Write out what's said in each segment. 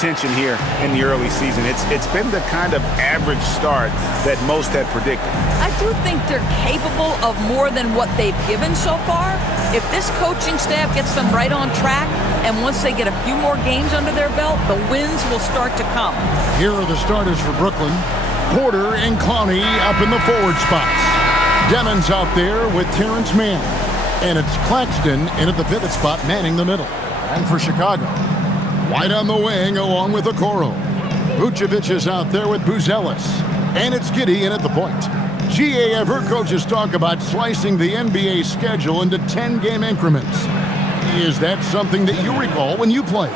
attention here in the early season. It's been the kind of average start that most had predicted. I do think they're capable of more than what they've given so far. If this coaching staff gets them right on track, and once they get a few more games under their belt, the wins will start to come. Here are the starters for Brooklyn. Porter and Clowney up in the forward spots. Demon's out there with Terrence Mann. And it's Claxton in at the pivot spot, manning the middle. And for Chicago, White on the wing along with Okoro. Vucevic is out there with Buzelis. And it's Giddey in at the point. GA, I've heard coaches talk about slicing the NBA schedule into 10-game increments. Is that something that you recall when you played?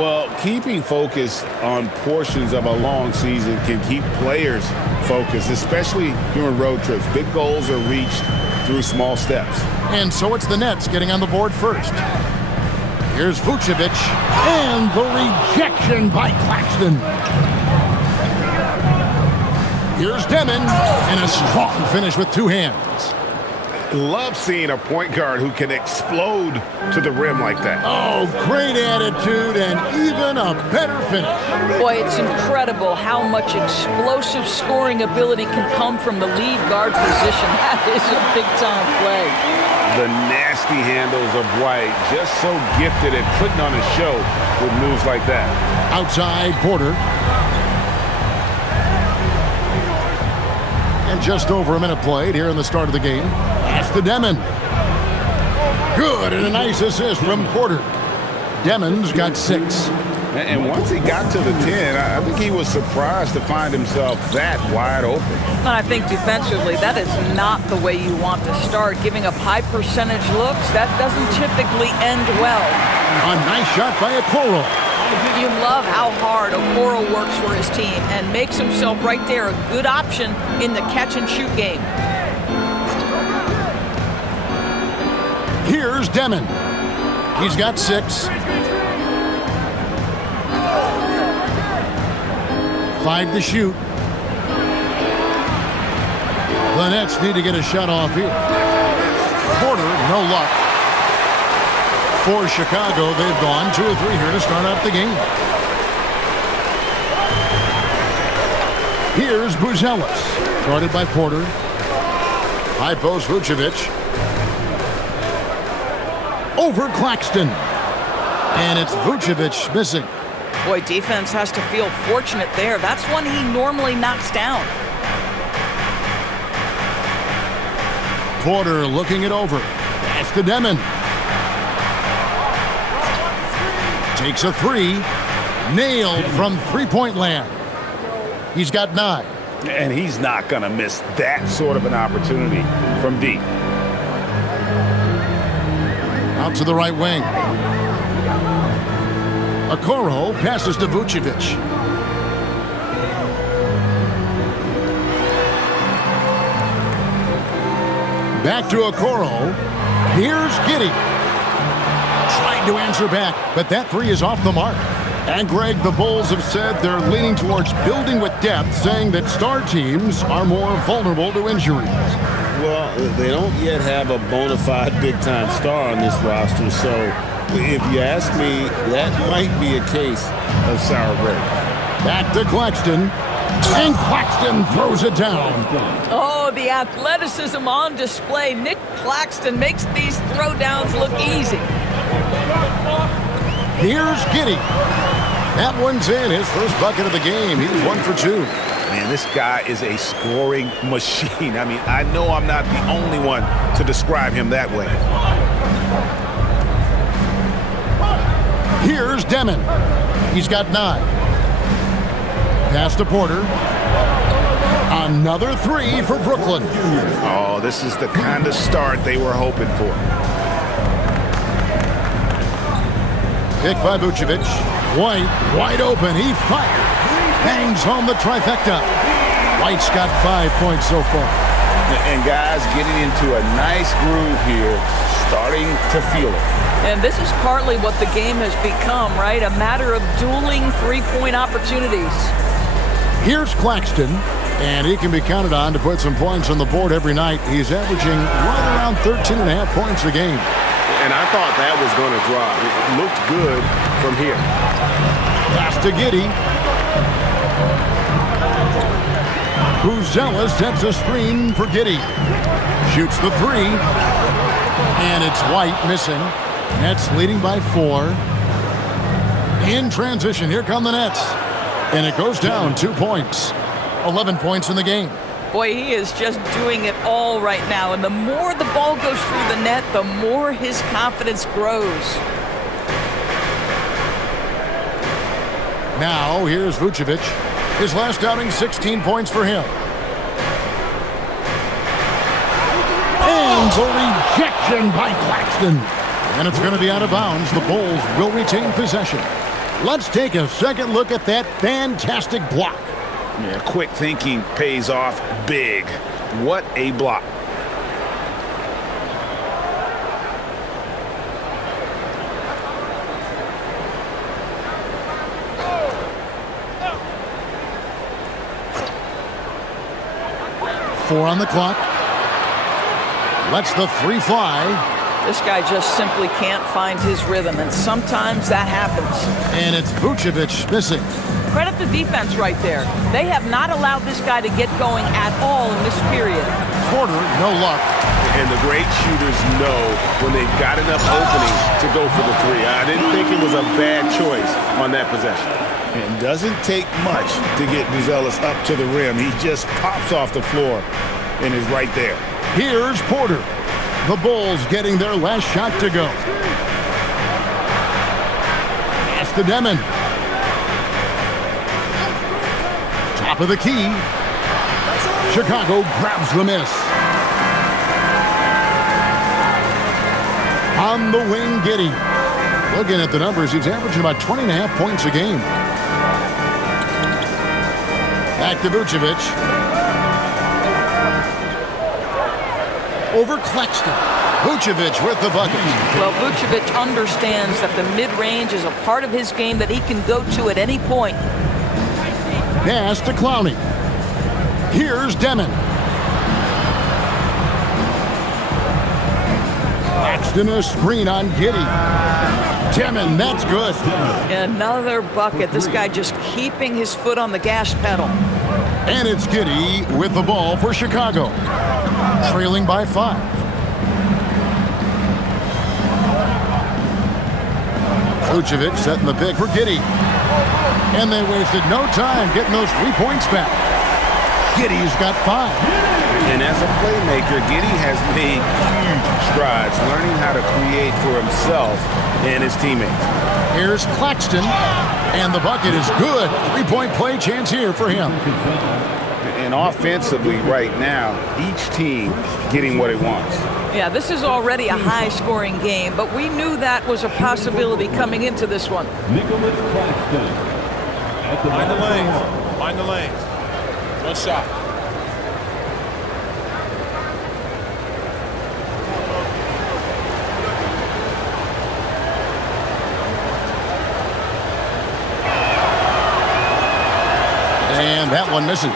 Well, keeping focus on portions of a long season can keep players focused, especially during road trips. Big goals are reached through small steps. And so it's the Nets getting on the board first. Here's Vucevic, and the rejection by Claxton. Here's Demon, and a strong finish with two hands. Love seeing a point guard who can explode to the rim like that. Oh, great attitude and even a better finish. Boy, it's incredible how much explosive scoring ability can come from the lead guard position. That is a big-time play. The nasty handles of White, just so gifted at putting on a show with moves like that. Outside, Porter. And just over a minute played here in the start of the game. Pass to Demon. Good, and a nice assist from Porter. Demon's got 6. And once he got to the 10, I think he was surprised to find himself that wide open. I think defensively, that is not the way you want to start. Giving up high percentage looks, that doesn't typically end well. A nice shot by Okoro. You love how hard Okoro works for his team and makes himself right there a good option in the catch-and-shoot game. Here's Demon. He's got 6. 5 to shoot. The Nets need to get a shot off here. Porter, no luck. For Chicago, they've gone 2 or 3 here to start out the game. Here's Buzelis, guarded by Porter. High post Vucevic. Over Claxton. And it's Vucevic missing. Boy, defense has to feel fortunate there. That's one he normally knocks down. Porter looking it over. Pass to Demon. Takes a 3. Nailed from three-point land. He's got 9. And he's not going to miss that sort of an opportunity from deep. Out to the right wing. Okoro passes to Vucevic. Back to Okoro. Here's Giddey. Trying to answer back, but that 3 is off the mark. And Greg, the Bulls have said they're leaning towards building with depth, saying that star teams are more vulnerable to injuries. Well, they don't yet have a bona fide big-time star on this roster, so if you ask me, that might be a case of sour grapes. Back to Claxton, and Claxton throws it down. Oh, the athleticism on display. Nick Claxton makes these throwdowns look easy. Here's Giddey. That one's in, his first bucket of the game. He's 1 for 2. Man, this guy is a scoring machine. I mean, I know I'm not the only one to describe him that way. Here's Demon. He's got 9. Pass to Porter. Another 3 for Brooklyn. Oh, this is the kind of start they were hoping for. Pick by Vucevic. White, wide open. He fires. Bangs home the trifecta. White's got 5 points so far. And guys getting into a nice groove here, starting to feel it. And this is partly what the game has become, right? A matter of dueling three-point opportunities. Here's Claxton, and he can be counted on to put some points on the board every night. He's averaging right around 13.5 points a game. And I thought that was going to drop. It looked good from here. Pass to Giddey. Buzella sets a screen for Giddey. Shoots the three. And it's White missing. Nets leading by 4. In transition, here come the Nets. And it goes down 2 points. 11 points in the game. Boy, he is just doing it all right now. And the more the ball goes through the net, the more his confidence grows. Now, here's Vucevic. His last outing, 16 points for him. And the rejection by Claxton. And it's going to be out of bounds. The Bulls will retain possession. Let's take a second look at that fantastic block. Yeah, quick thinking pays off big. What a block. Four on the clock. Lets the three fly. This guy just simply can't find his rhythm, and sometimes that happens. And it's Vucevic missing. Credit the defense right there. They have not allowed this guy to get going at all in this period. Porter, no luck. And the great shooters know when they've got enough opening to go for the three. I didn't think it was a bad choice on that possession. It doesn't take much to get Buzella up to the rim. He just pops off the floor and is right there. Here's Porter. The Bulls getting their last shot to go. Pass to Demon. Top of the key. Chicago grabs the miss. On the wing, Giddey. Looking at the numbers, he's averaging about 20.5 points a game. Back to Vucevic. Over Claxton. Vucevic with the bucket. Well, Vucevic understands that the mid-range is a part of his game that he can go to at any point. Pass to Clowney. Here's Demon. Claxton a screen on Giddey. Demon, that's good. Another bucket. This guy just keeping his foot on the gas pedal. And it's Giddey with the ball for Chicago. Trailing by 5. Vucevic setting the pick for Giddey. And they wasted no time getting those 3 points back. Giddey's got 5. And as a playmaker, Giddey has made huge strides learning how to create for himself and his teammates. Here's Claxton. And the bucket is good. 3-point play chance here for him. And offensively right now, each team getting what it wants. Yeah, this is already a high-scoring game, but we knew that was a possibility coming into this one. Nicholas Claxton. Mind the lanes. Mind the lanes. No shot. And that one misses.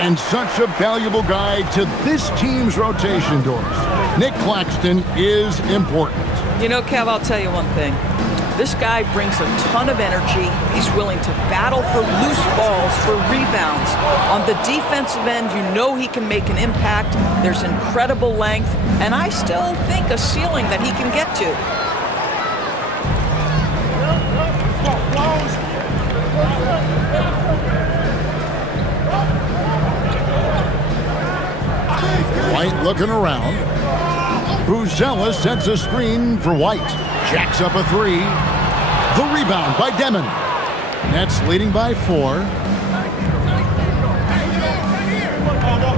And such a valuable guy to this team's rotation, Doris. Nick Claxton is important. You know, Kev, I'll tell you one thing. This guy brings a ton of energy. He's willing to battle for loose balls, for rebounds. On the defensive end, you know he can make an impact. There's incredible length, and I still think a ceiling that he can get to. White looking around. Buzella sets a screen for White. Jacks up a 3. The rebound by Demon. Nets leading by 4.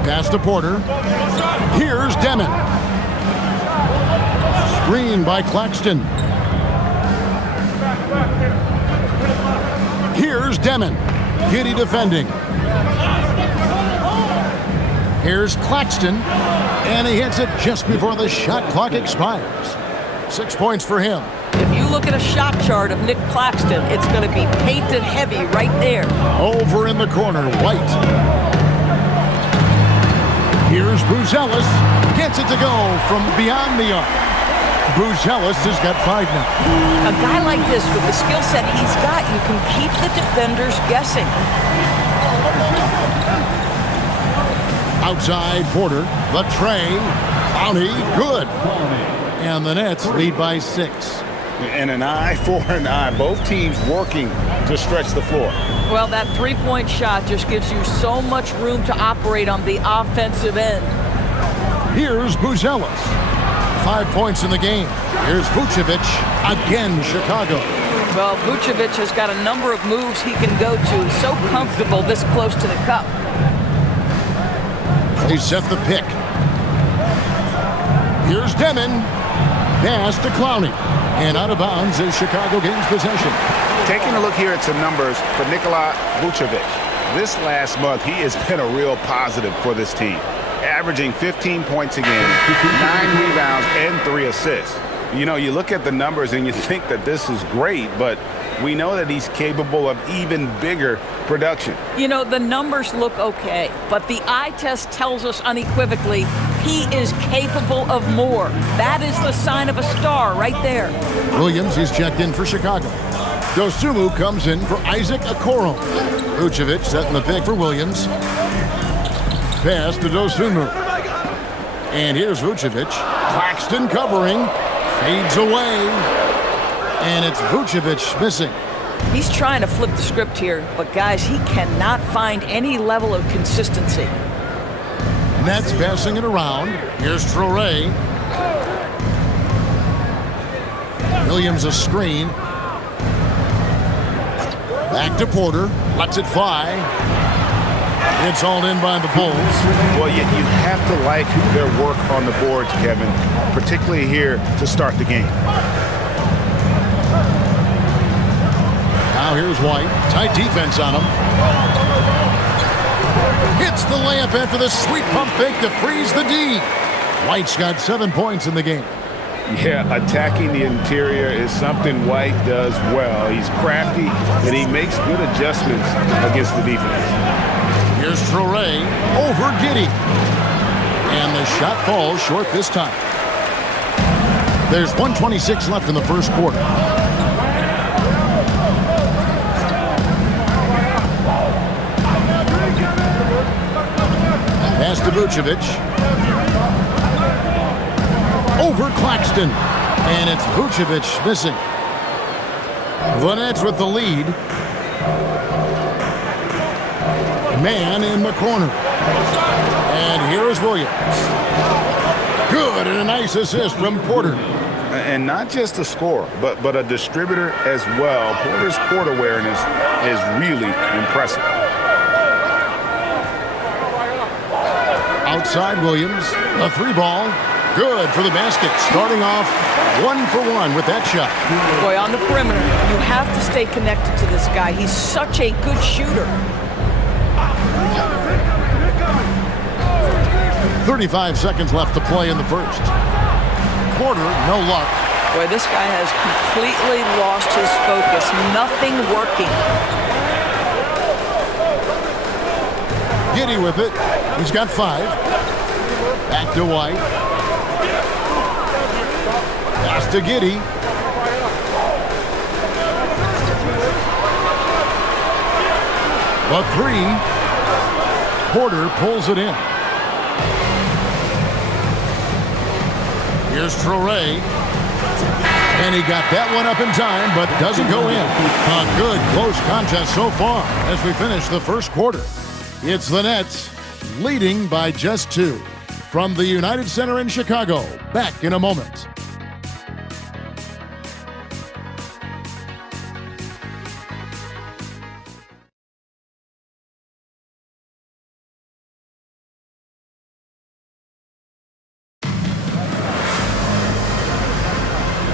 Pass to Porter. Here's Demon. Screen by Claxton. Here's Demon. Giddey defending. Here's Claxton, and he hits it just before the shot clock expires. 6 points for him. If you look at a shot chart of Nick Claxton, it's going to be painted heavy right there. Over in the corner, White. Here's Buzella. Gets it to go from beyond the arc. Buzelis has got 5 now. A guy like this, with the skill set he's got, you can keep the defenders guessing. Outside, Porter, the tray, Clowney, good. And the Nets lead by 6. And an eye for an eye. Both teams working to stretch the floor. Well, that three-point shot just gives you so much room to operate on the offensive end. Here's Buzelis. 5 points in the game. Here's Vucevic. Again, Chicago. Well, Vucevic has got a number of moves he can go to. So comfortable this close to the cup. They set the pick. Here's Demon. Pass to Clowney. And out of bounds as Chicago gains possession. Taking a look here at some numbers for Nikola Vucevic. This last month, he has been a real positive for this team. Averaging 15 points a game, 9 rebounds, and 3 assists. You know, you look at the numbers and you think that this is great, but we know that he's capable of even bigger production. You know, the numbers look okay, but the eye test tells us unequivocally he is capable of more. That is the sign of a star right there. Williams is checked in for Chicago. Dosunmu comes in for Isaac Okoro. Vucevic setting the pick for Williams. Pass to Dosunmu. And here's Vucevic. Claxton covering. Fades away. And it's Vucevic missing. He's trying to flip the script here, but guys, he cannot find any level of consistency. Nets passing it around. Here's Traore. Williams a screen. Back to Porter. Lets it fly. It's all in by the Bulls. Well, you have to like their work on the boards, Kevin, particularly here to start the game. Now here's White. Tight defense on him. Hits the layup after the sweet pump fake to freeze the D. White's got 7 points in the game. Yeah, attacking the interior is something White does well. He's crafty, and he makes good adjustments against the defense. Here's Traore over Giddey. And the shot falls short this time. There's 1:26 left in the first quarter. Pass to Vucevic. Over Claxton. And it's Vucevic missing. The Nets with the lead. Man in the corner. And here is Williams. Good, and a nice assist from Porter. And not just a scorer, but a distributor as well. Porter's court awareness is really impressive. Outside Williams, a 3-ball. Good for the basket. Starting off 1 for 1 with that shot. Boy, on the perimeter, you have to stay connected to this guy. He's such a good shooter. 35 seconds left to play in the first. Porter, no luck. Boy, this guy has completely lost his focus. Nothing working. Giddey with it. He's got 5. Back to White. Pass to Giddey. A 3. Porter pulls it in. Here's Traore. And he got that one up in time, but doesn't go in. A good close contest so far as we finish the first quarter. It's the Nets leading by just 2. From the United Center in Chicago, back in a moment.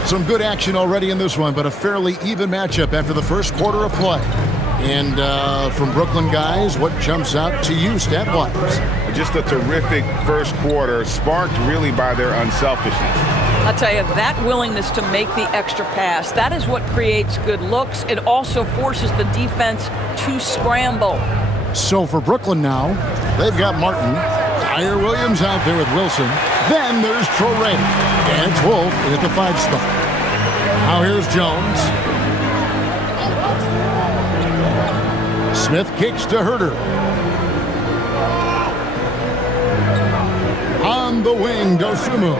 Some good action already in this one, but a fairly even matchup after the first quarter of play. And from Brooklyn guys, what jumps out to you stat-wise? Just a terrific first quarter, sparked really by their unselfishness. I'll tell you, that willingness to make the extra pass, that is what creates good looks. It also forces the defense to scramble. So for Brooklyn now, they've got Martin. Tyre Williams out there with Wilson. Then there's Torrey. And it's Wolf in at the 5 spot. Now here's Jones. Smith kicks to Herter. On the wing, Dosunmu.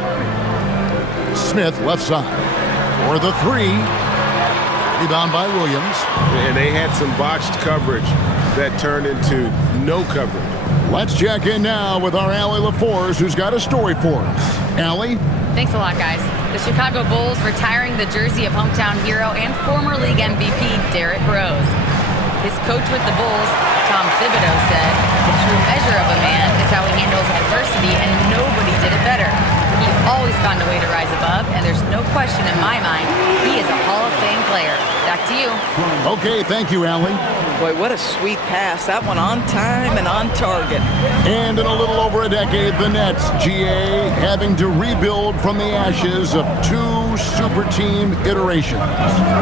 Smith left side. For the 3. Rebound by Williams. And they had some botched coverage that turned into no coverage. Let's check in now with our Allie LaForce, who's got a story for us. Allie? Thanks a lot, guys. The Chicago Bulls retiring the jersey of hometown hero and former league MVP Derrick Rose. His coach with the Bulls, Tom Thibodeau, said, "The true measure of a man is how he handles adversity, and nobody did it better. He always found a way to rise above, and there's no question in my mind he is a Hall of Fame player." Back to you. Okay, thank you, Allie. Boy, what a sweet pass. That one on time and on target. And in a little over a decade, the Nets, GA, having to rebuild from the ashes of 2 super team iterations.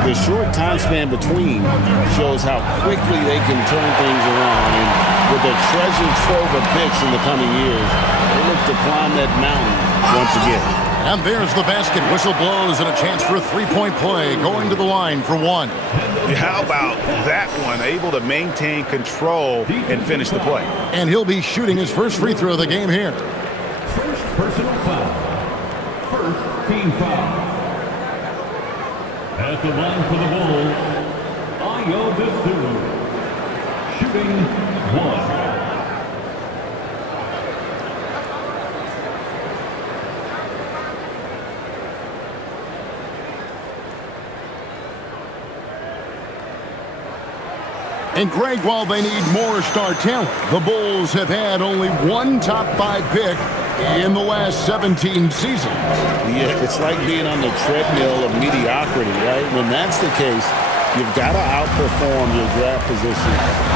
The short time span between shows how quickly they can turn things around. And with a treasure trove of picks in the coming years, they look to climb that mountain once again. And there's the basket. Whistle blows and a chance for a 3-point play. Going to the line for 1. How about that one? Able to maintain control and finish the play. And he'll be shooting his first free throw of the game here. First personal foul. First team foul. At the line for the Bulls, Ayo Dosunmu. Shooting 1. And Greg, while they need more star talent, the Bulls have had only 1 top 5 pick in the last 17 seasons. Yeah, it's like being on the treadmill of mediocrity, right? When that's the case, you've got to outperform your draft position.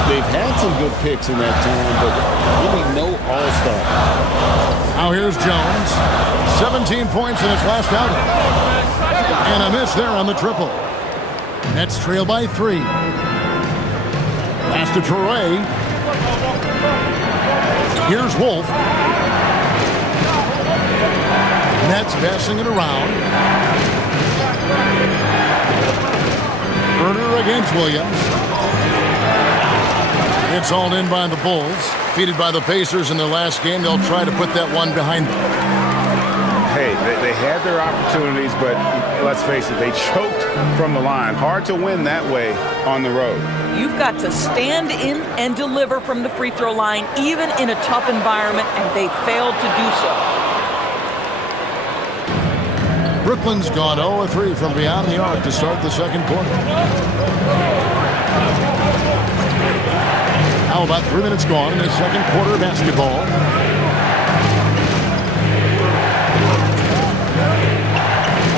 They've had some good picks in that time, but really no all-star. Now here's Jones. 17 points in his last outing. And a miss there on the triple. Nets trail by 3. Pass to Torrey. Here's Wolf. Nets passing it around. Herter against Williams. It's hauled in by the Bulls. Defeated by the Pacers in their last game. They'll try to put that one behind them. Hey, they had their opportunities, but let's face it, they choked from the line. Hard to win that way on the road. You've got to stand in and deliver from the free throw line, even in a tough environment, and they failed to do so. Brooklyn's gone 0-3 from beyond the arc to start the second quarter. Now about 3 minutes gone in the second quarter of basketball.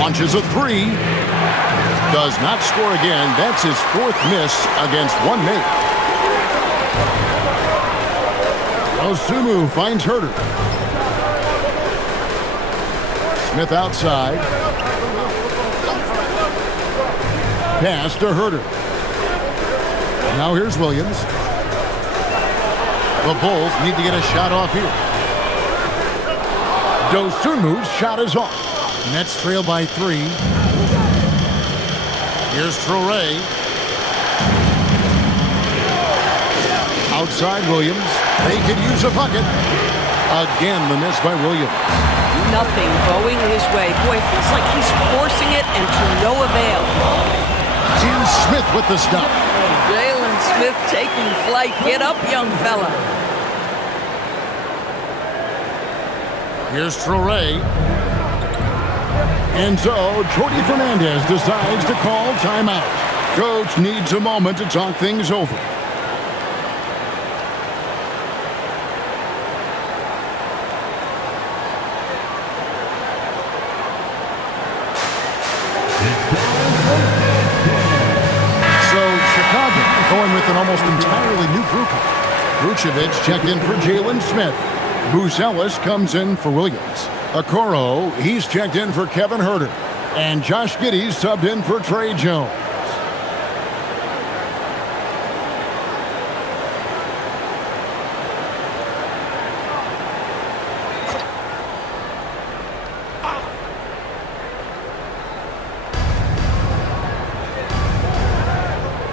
Launches a 3. Does not score again. That's his 4th miss against 1 make. Dosunmu finds Herter. Smith outside. Pass to Herter. Now here's Williams. The Bulls need to get a shot off here. Dosunmu's shot is off. Nets trail by 3. Here's Torrey. Outside Williams. They could use a bucket. Again, the miss by Williams. Nothing going his way. Boy, it feels like he's forcing it and to no avail. And Smith with the stuff. Jalen Smith taking flight. Get up, young fella. Here's Torrey. And so, Jordi Fernandez decides to call timeout. Coach needs a moment to talk things over. So, Chicago going with an almost entirely new group. Vucevic checked in for Jalen Smith. Buzelis comes in for Williams. Okoro, he's checked in for Kevin Herter. And Josh Giddey's subbed in for Trey Jones.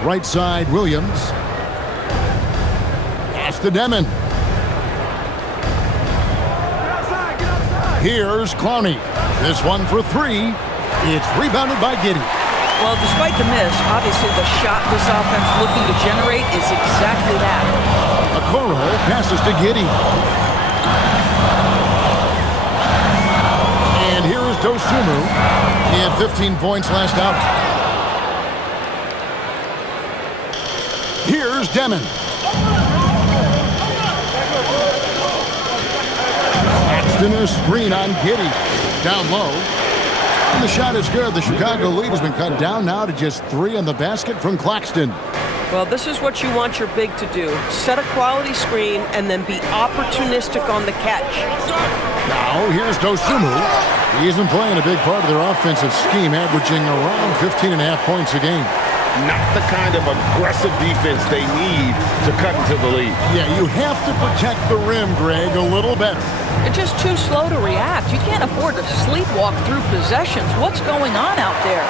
right side, Williams. Pass to Demon. Here's Clowney. This one for three. It's rebounded by Giddey. Well, despite the miss, obviously the shot this offense looking to generate is exactly that. Okoro passes to Giddey. And here is Dosunmu. He had 15 points last out. Here's Demon. Paxton a screen on Giddey. Down low. And the shot is good. The Chicago lead has been cut down now to just 3 on the basket from Claxton. Well, this is what you want your big to do. Set a quality screen and then be opportunistic on the catch. Now, here's Dosunmu. He's been playing a big part of their offensive scheme, averaging around 15.5 points a game. Not the kind of aggressive defense they need to cut into the lead. Yeah, you have to protect the rim, Greg, a little better. They're just too slow to react. You can't afford to sleepwalk through possessions. What's going on out there?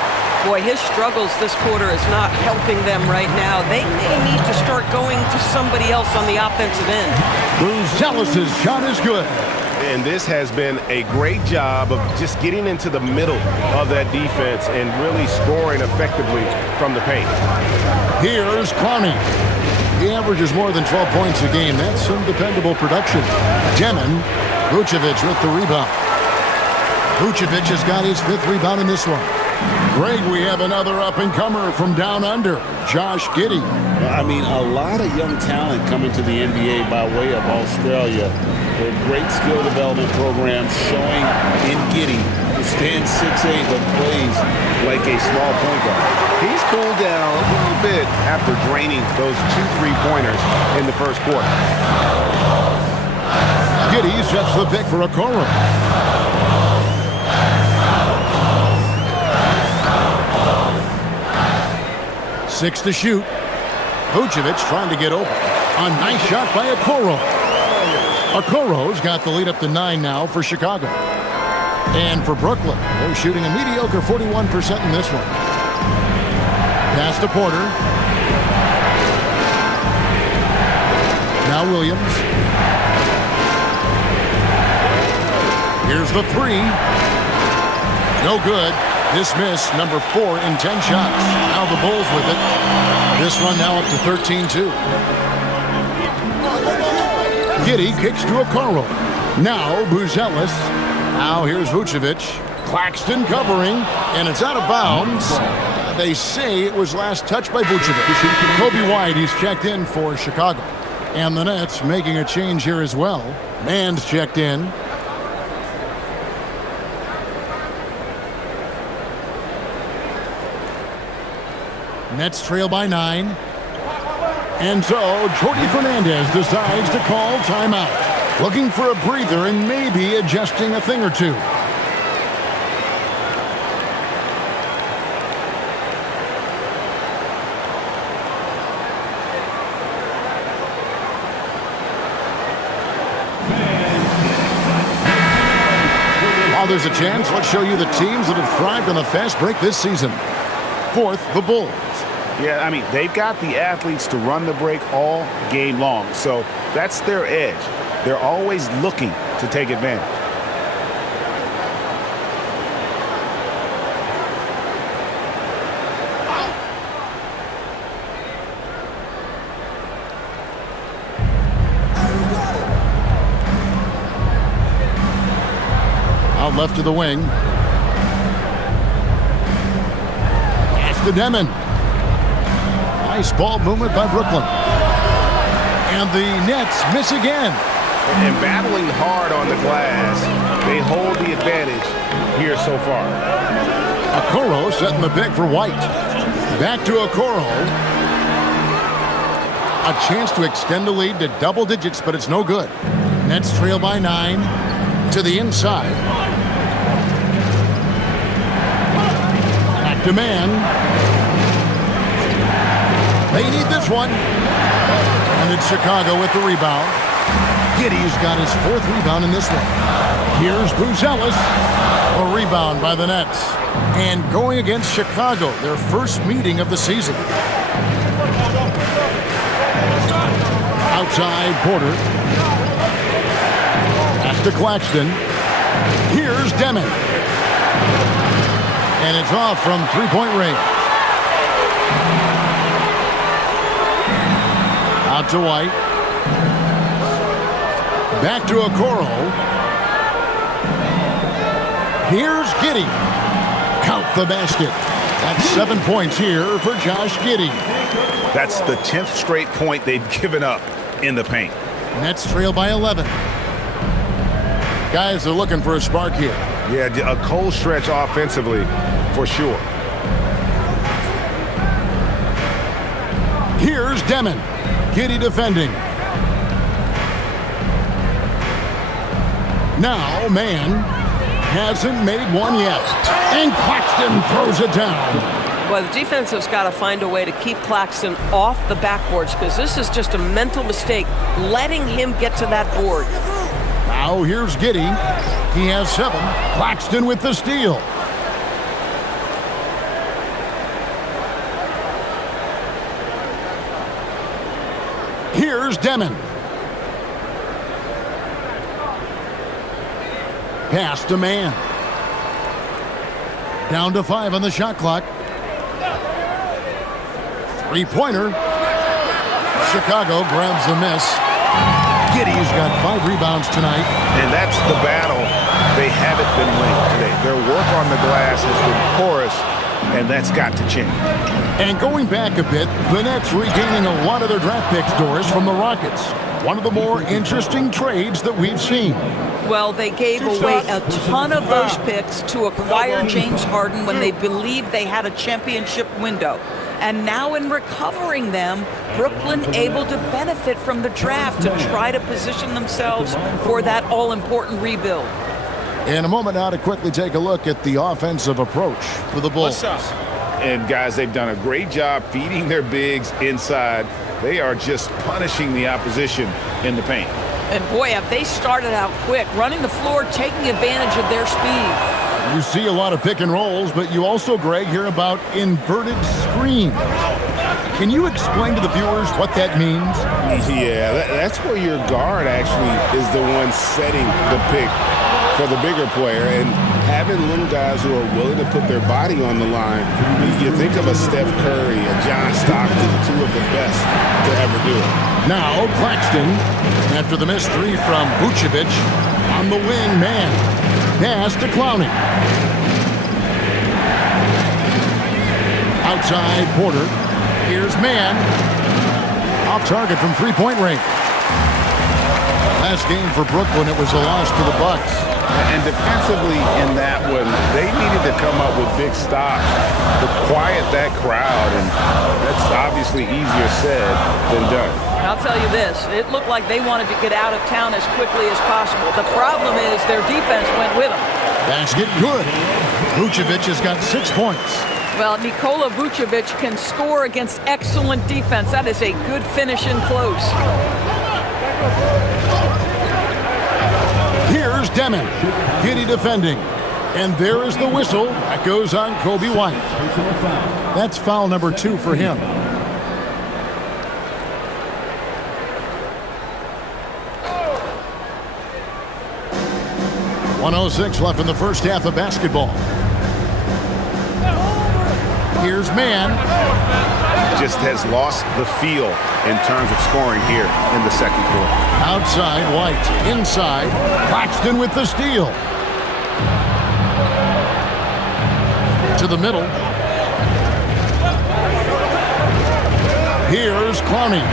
Boy, his struggles this quarter is not helping them right now. They may need to start going to somebody else on the offensive end. Bruzelis' shot is good. And this has been a great job of just getting into the middle of that defense and really scoring effectively from the paint. Here's Clowney. He averages more than 12 points a game. That's some dependable production. Demon, Vucevic with the rebound. Vucevic has got his 5th rebound in this one. Greg, we have another up-and-comer from down under, Josh Giddey. I mean, a lot of young talent coming to the NBA by way of Australia. There are great skill development programs showing in Giddey, who stands 6'8", but plays like a small point guard. He's cooled down a little bit after draining those 2 3-pointers in the first quarter. Giddey sets the pick for Okoro. Six to shoot. Vucevic trying to get open. A nice shot by Okoro. Okoro's got the lead up to 9 now for Chicago. And for Brooklyn, they're shooting a mediocre 41% in this one. Pass to Porter. Now Williams. Here's the 3. No good. This miss, number 4 in 10 shots. Now the Bulls with it. This run now up to 13-2. Giddey kicks to Okoro. Now Bruzelis. Now here's Vucevic. Claxton covering, and it's out of bounds. They say it was last touched by Vucevic. Kobe White, he's checked in for Chicago. And the Nets making a change here as well. Mann's checked in. Nets trail by 9. And so Jordi Fernandez decides to call timeout. Looking for a breather and maybe adjusting a thing or two. While there's a chance, let's show you the teams that have thrived on the fast break this season. 4th, the Bulls. Yeah, I mean, they've got the athletes to run the break all game long. So that's their edge. They're always looking to take advantage. Out left to the wing. Pass to Demon. Nice ball movement by Brooklyn. And the Nets miss again. And battling hard on the glass, they hold the advantage here so far. Okoro setting the pick for White. Back to Okoro. A chance to extend the lead to double digits, but it's no good. Nets trail by 9 to the inside. Back to man. They need this one. And it's Chicago with the rebound. Giddey's got his 4th rebound in this one. Here's Bruzelis. A rebound by the Nets. And going against Chicago, their first meeting of the season. Outside Porter. Pass to Claxton. Here's Demon. And it's off from three-point range. Out to White. Back to Okoro. Here's Giddey. Count the basket. That's 7 points here for Josh Giddey. That's the 10th straight point they've given up in the paint. Nets trail by 11. Guys are looking for a spark here. Yeah, a cold stretch offensively for sure. Here's Demon. Giddey defending. Now, man hasn't made one yet. And Claxton throws it down. Well, the defense has got to find a way to keep Claxton off the backboards because this is just a mental mistake, letting him get to that board. Now here's Giddey. He has 7. Claxton with the steal. Here's Demon. Pass to man. Down to 5 on the shot clock. Three-pointer. Chicago grabs the miss. Giddey's got 5 rebounds tonight. And that's the battle they haven't been winning today. Their work on the glass has been porous, and that's got to change. And going back a bit, the Nets regaining a lot of their draft picks, Doris, from the Rockets. One of the more interesting trades that we've seen. Well, they gave away a ton of those picks to acquire James Harden when they believed they had a championship window. And now in recovering them, Brooklyn able to benefit from the draft to try to position themselves for that all-important rebuild. In a moment now to quickly take a look at the offensive approach for the Bulls. And guys, they've done a great job feeding their bigs inside. They are just punishing the opposition in the paint. And boy, have they started out quick, running the floor, taking advantage of their speed. You see a lot of pick and rolls, but you also, Greg, hear about inverted screens. Can you explain to the viewers what that means? Yeah, that's where your guard actually is the one setting the pick for the bigger player, and having little guys who are willing to put their body on the line. You think of a Steph Curry, a John Stockton, 2 of the best to ever do it. Now Claxton, after the missed 3 from Vucevic, on the wing, man. Pass to Clowney. Outside Porter. Here's man. Off target from three-point range. Last game for Brooklyn, it was a loss to the Bucks. And defensively in that one, they needed to come up with big stops to quiet that crowd, and that's obviously easier said than done. I'll tell you this, it looked like they wanted to get out of town as quickly as possible. The problem is their defense went with them. Basket good. Vucevic has got 6 points. Well, Nikola Vucevic can score against excellent defense. That is a good finish in close. Here's Demon. Giddey defending. And there is the whistle. That goes on Kobe White. That's foul number 2 for him. .106 left in the first half of basketball. Here's man. Just has lost the feel in terms of scoring here in the second quarter. Outside White. Inside. Claxton with the steal. To the middle. Here's Clowney.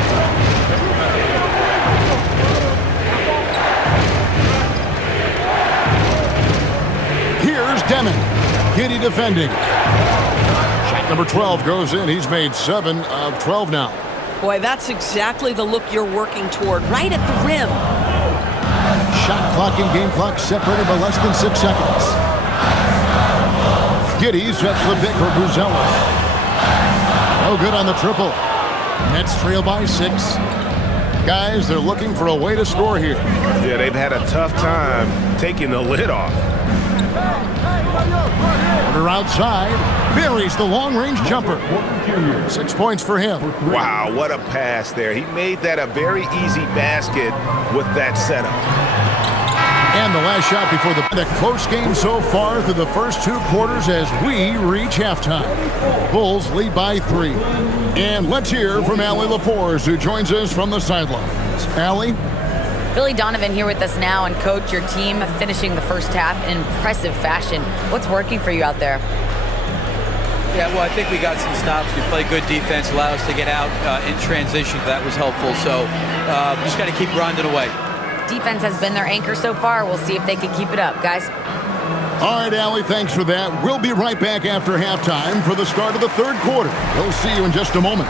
Here's Demon. Giddey defending. Shot number 12 goes in. He's made 7 of 12 now. Boy, that's exactly the look you're working toward, right at the rim. Shot clock and game clock separated by less than 6 seconds. Giddey sets the pick for Buzelis. No good on the triple. Nets trail by 6. Guys, they're looking for a way to score here. Yeah, they've had a tough time taking the lid off. Porter outside. Buries the long-range jumper. 6 points for him. Wow, what a pass there. He made that a very easy basket with that setup. And the last shot before the close game so far through the first 2 quarters as we reach halftime. Bulls lead by 3. And let's hear from Allie LaForce, who joins us from the sidelines. Allie? Billy Donovan here with us now, and coach, your team finishing the first half in impressive fashion. What's working for you out there? Yeah, well, I think we got some stops. We played good defense, allowed us to get out in transition. That was helpful. So just got to keep grinding away. Defense has been their anchor so far. We'll see if they can keep it up, guys. All right, Allie, thanks for that. We'll be right back after halftime for the start of the third quarter. We'll see you in just a moment.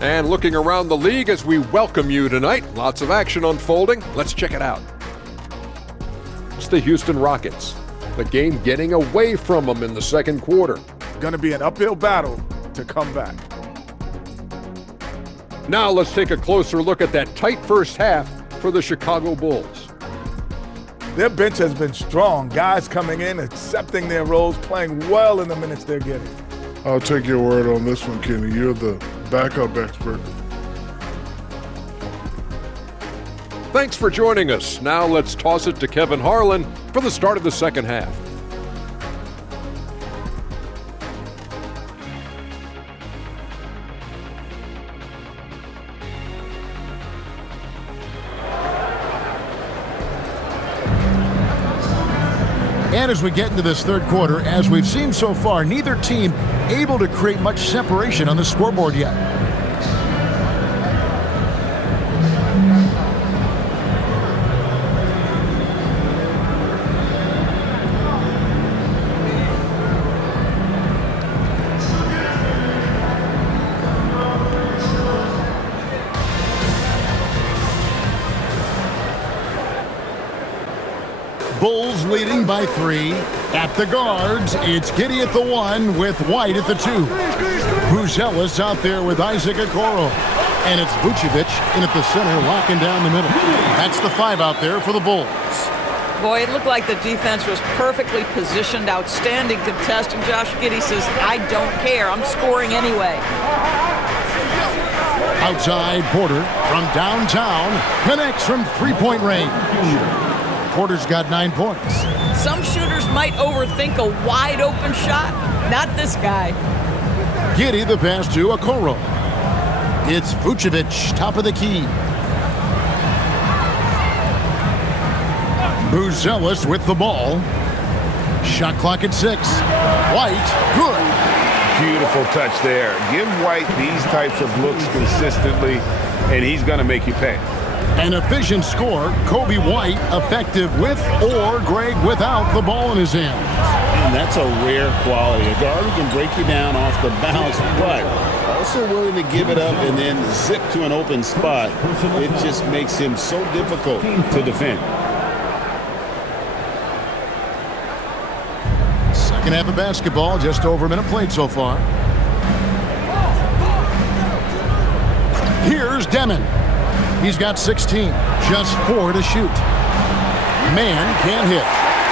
And looking around the league as we welcome you tonight, lots of action unfolding. Let's check it out. It's the Houston Rockets. The game getting away from them in the second quarter. Going to be an uphill battle to come back. Now let's take a closer look at that tight first half for the Chicago Bulls. Their bench has been strong. Guys coming in, accepting their roles, playing well in the minutes they're getting. I'll take your word on this one, Kenny. You're the backup expert. Thanks for joining us. Now let's toss it to Kevin Harlan for the start of the second half. And as we get into this third quarter, as we've seen so far, neither team able to create much separation on the scoreboard yet. Bulls leading by 3. At the guards, it's Giddey at the 1 with White at the 2. Buzelis out there with Isaac Okoro. And it's Vucevic in at the center, locking down the middle. That's the 5 out there for the Bulls. Boy, it looked like the defense was perfectly positioned, outstanding contest, and Josh Giddey says, I don't care, I'm scoring anyway. Outside, Porter from downtown connects from three-point range. Porter's got 9 points. Some shooters might overthink a wide-open shot. Not this guy. Giddey the pass to Okoro. It's Vucevic, top of the key. Buzelis with the ball. Shot clock at 6. White, good. Beautiful touch there. Give White these types of looks consistently, and he's going to make you pay. An efficient score, Kobe White effective with or Greg without the ball in his hand. And that's a rare quality. A guard who can break you down off the bounce, but also willing to give it up and then zip to an open spot. It just makes him so difficult to defend. Second half of basketball, just over a minute played so far. Here's Demon. He's got 16, just 4 to shoot. Man can't hit.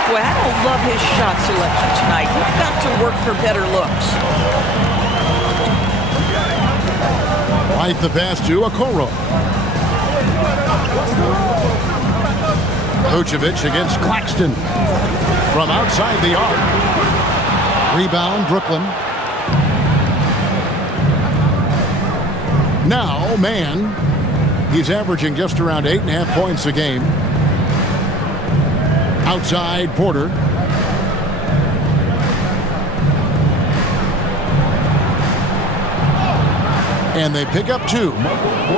Boy, I don't love his shot selection tonight. We've got to work for better looks. Right the pass to Okoro. Vucevic against Claxton. From outside the arc. Rebound, Brooklyn. Now, Man. He's averaging just around 8.5 points a game. Outside, Porter. And they pick up 2.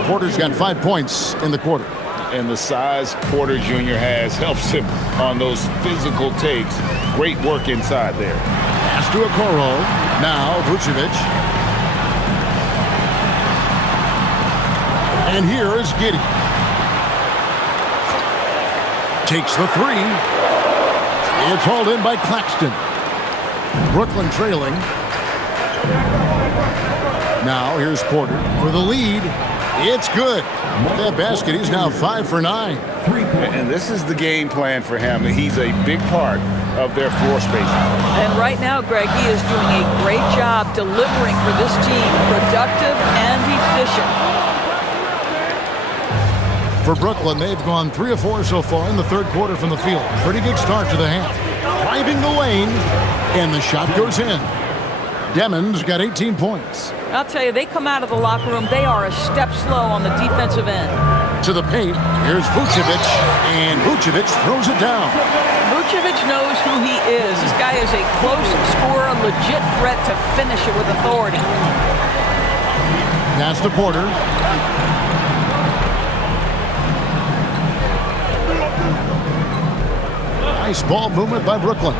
Porter's got 5 points in the quarter. And the size Porter Jr. has helps him on those physical takes. Great work inside there. Pass to Okoro. Now, Vucevic. And here is Giddey. Takes the three. It's hauled in by Claxton. Brooklyn trailing. Now here's Porter for the lead. It's good. That basket, he's now 5 for 9. And this is the game plan for him. He's a big part of their floor spacing. And right now, Greg, he is doing a great job delivering for this team. Productive and efficient. For Brooklyn, they've gone 3 of 4 so far in the third quarter from the field. Pretty good start to the half. Driving the lane, and the shot goes in. Demon's got 18 points. I'll tell you, they come out of the locker room, they are a step slow on the defensive end. To the paint, here's Vucevic, and Vucevic throws it down. Vucevic knows who he is. This guy is a close scorer, a legit threat to finish it with authority. Pass to Porter. Nice ball movement by Brooklyn.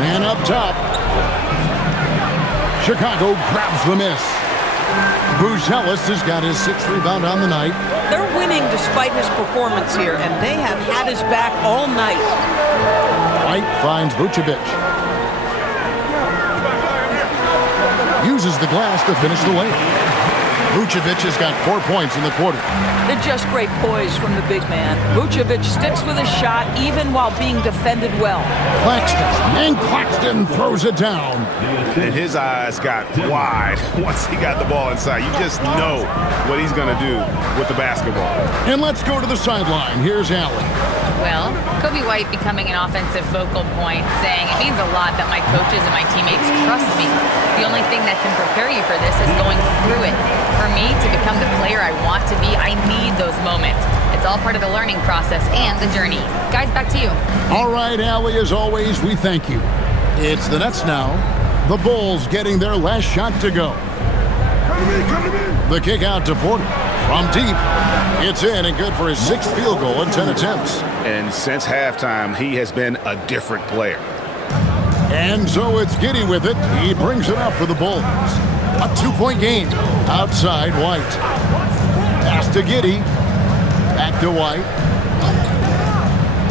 Man up top. Chicago grabs the miss. Buzelis has got his 6th rebound on the night. They're winning despite his performance here, and they have had his back all night. White finds Vucevic. Uses the glass to finish the lane. Vucevic has got 4 points in the quarter. They're just great poise from the big man. Vucevic sticks with his shot even while being defended well. Claxton throws it down. And his eyes got wide once he got the ball inside. You just know what he's going to do with the basketball. And let's go to the sideline. Here's Allen. Well, Kobe White becoming an offensive focal point, saying it means a lot that my coaches and my teammates trust me. The only thing that can prepare you for this is going through it. For me to become the player I want to be, I need those moments. It's all part of the learning process and the journey. Guys, back to you. All right, Allie, as always, we thank you. It's the Nets now. The Bulls getting their last shot to go. The kick out to Porter. From deep, it's in and good for his 6th field goal in 10 attempts. And since halftime, he has been a different player. And so it's Giddey with it. He brings it up for the Bulls. A 2-point game. Outside White. Pass to Giddey. Back to White.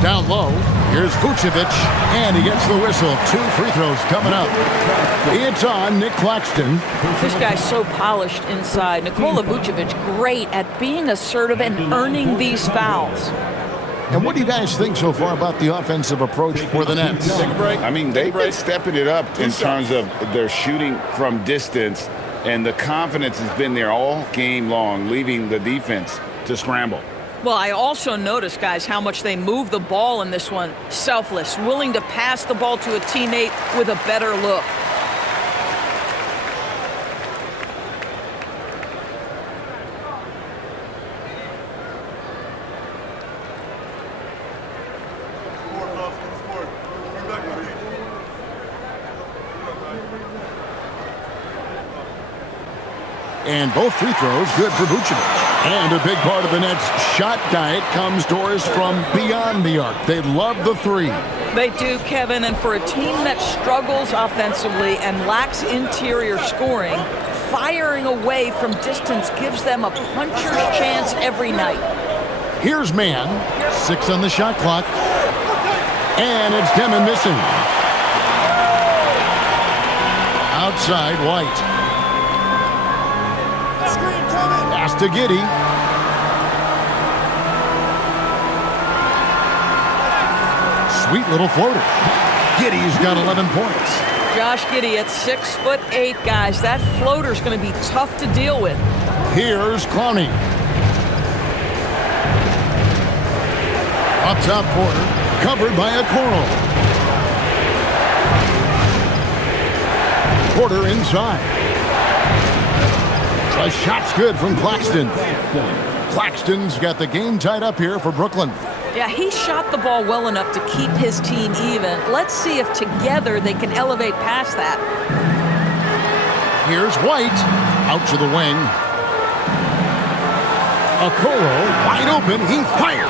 Down low. Here's Vucevic. And he gets the whistle. 2 free throws coming up. It's on Nick Claxton. This guy's so polished inside. Nikola Vucevic, great at being assertive and earning these fouls. And what do you guys think so far about the offensive approach for the Nets? I mean, they've been stepping it up in terms of their shooting from distance, and the confidence has been there all game long, leaving the defense to scramble. Well, I also noticed, guys, how much they move the ball in this one. Selfless, willing to pass the ball to a teammate with a better look. And both free throws good for Vucevic. And a big part of the Nets' shot diet comes doors from beyond the arc. They love the three. They do, Kevin, and for a team that struggles offensively and lacks interior scoring, firing away from distance gives them a puncher's chance every night. Here's Mann. 6 on the shot clock. And it's Demon missing. Outside White. Pass to Giddey. Sweet little floater. Giddey's got 11 points. Josh Giddey at 6'8", guys. That floater's going to be tough to deal with. Here's Clowney. Up top Porter, covered by Okoro. Porter inside. The shot's good from Claxton. Claxton's got the game tied up here for Brooklyn. Yeah, he shot the ball well enough to keep his team even. Let's see if together they can elevate past that. Here's White. Out to the wing. Okoro wide open. He fires.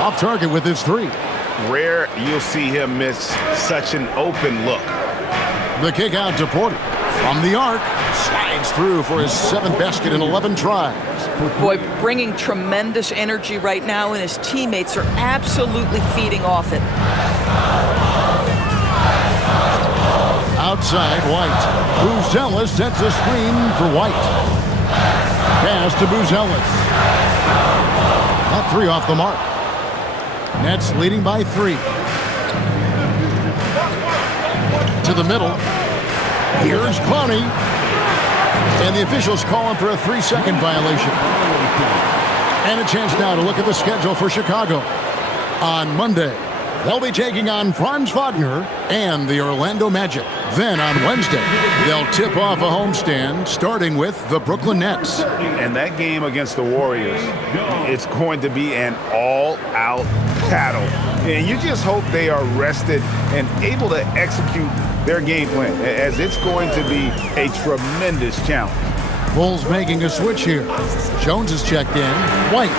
Off target with his 3. Rare you'll see him miss such an open look. The kick out to Porter. From the arc, slides through for his 7th basket in 11 tries. Boy, bringing tremendous energy right now, and his teammates are absolutely feeding off it. Outside, White. Buzelis sets a screen for White. Pass to Buzelis. That 3 off the mark. Nets leading by 3. To the middle. Here's Clowney. And the officials calling for a 3-second violation. And a chance now to look at the schedule for Chicago. On Monday, they'll be taking on Franz Wagner and the Orlando Magic. Then on Wednesday, they'll tip off a homestand, starting with the Brooklyn Nets. And that game against the Warriors, it's going to be an all-out battle. And you just hope they are rested and able to execute their game plan, as it's going to be a tremendous challenge. Bulls making a switch here. Jones is checked in. White.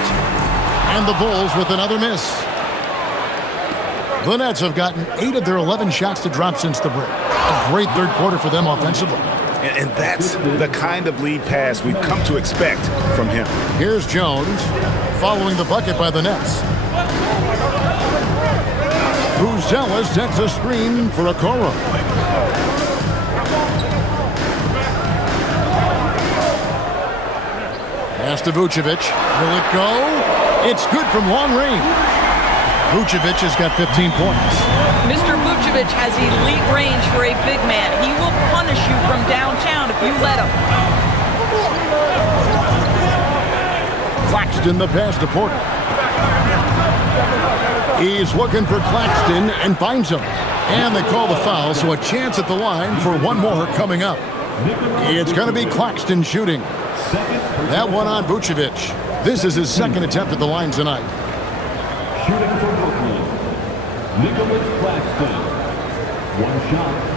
And the Bulls with another miss. The Nets have gotten 8 of their 11 shots to drop since the break. A great third quarter for them offensively. And that's the kind of lead pass we've come to expect from him. Here's Jones, following the bucket by the Nets. Buzelis sets a screen for Okoro. Pass to Vucevic. Will it go? It's good from long range. Vucevic has got 15 points. Mr. Vucevic has elite range for a big man. He will punish you from downtown if you let him. Claxton the pass to Porter. He's looking for Claxton and finds him. And they call the foul, so a chance at the line for one more coming up. It's going to be Claxton shooting. That one on Vucevic. This is his 2nd attempt at the line tonight. Shooting for Brooklyn, Nicholas Claxton. 1 shot.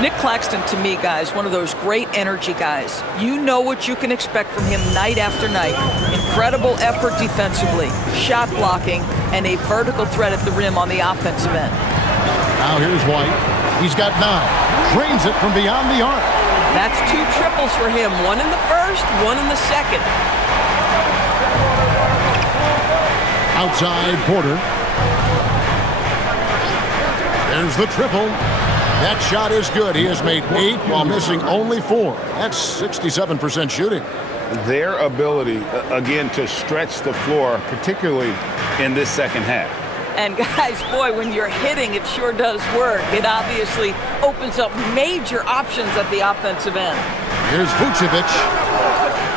Nick Claxton, to me, guys, one of those great energy guys. You know what you can expect from him night after night. Incredible effort defensively, shot blocking, and a vertical threat at the rim on the offensive end. Now here's White. He's got 9. Drains it from beyond the arc. That's 2 triples for him. 1 in the first, 1 in the second. Outside, Porter. There's the triple. That shot is good. He has made 8 while missing only 4. That's 67% shooting. Their ability, again, to stretch the floor, particularly in this second half. And guys, boy, when you're hitting, it sure does work. It obviously opens up major options at the offensive end. Here's Vucevic.